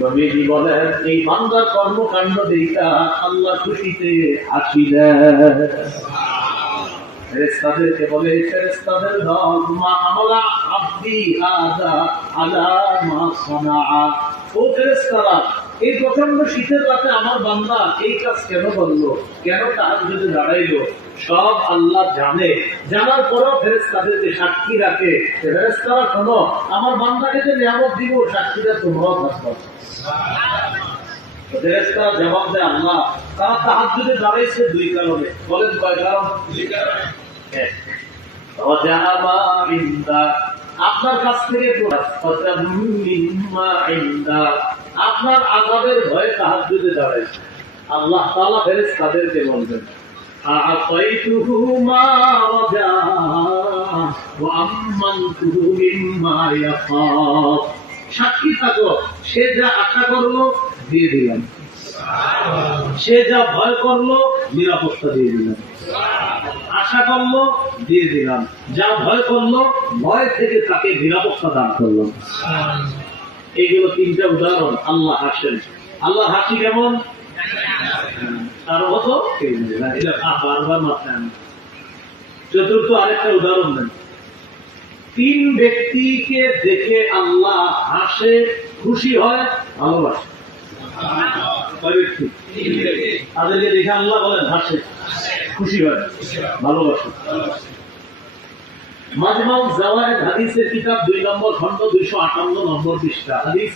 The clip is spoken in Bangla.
নবীজি বলেন এই বান্দার কর্মকাণ্ড দেখা আল্লাহ খুশিতে হাসি দেয়। ফেরেশতাদেরকে বলে, ফেরেশতাদের দল, মা আমালা আব্দি হাযা আলা মা সানাআ। ও ফেরেশতারা, এই প্রচন্ড শীতের রাতে আমার বান্দা এই কাজ কেন করলো, কেন তাহাজ্জুদে দাঁড়াইলো, সব আল্লাহ জানে। জানার পরও ফেরেশতাদেরকে সাক্ষী রাখে। ফেরেশতারা শোনো, আমার বান্দাকে যে নিয়ামত দিব, সাক্ষীরা তোমরাও থাকবে। ফেরেশতারা জবাব দেয়, আল্লাহ তারা তাহাজ্জুদে দাঁড়াইছে দুই কারণে। বলেন কয় কারণ? আপনার কাছ থেকে আপনার আযাবের ভয়ে তাহাজ্জুদে দাঁড়াইছে। আল্লাহ তাআলা ফেরেশতাদেরকে বলবেন, আ'তাইতুহু মা রাজা ওয়া আমানতুহু মিম্মা ইয়াখাফ। সাক্ষী থাকো, সে যা আশা করলো দিয়ে দিলাম, সে যা ভয় করলো নিরাপত্তা দিয়ে দিলাম, আশা করলো দিয়ে দিলাম, যা ভয় করলো ভয় থেকে তাকে নিরাপত্তা দান করলাম। এইগুলো তিনটা উদাহরণ। আল্লাহ হাসেন। আল্লাহ হাসি কেমন তার মতো বারবার মাথায়। চতুর্থ আরেকটা উদাহরণ দেন। তিন ব্যক্তিকে দেখে আল্লাহ হাসে, খুশি হয়, ভালোবাসে। তাদেরকে দেখে আল্লাহ বলেন হাসে, খুশি হয়, ভালোবাসে। মাজমাউ যাওয়ায়েদ হাদিসের কিতাব 2 নম্বর খণ্ড 258 নম্বর পৃষ্ঠা। হাদিস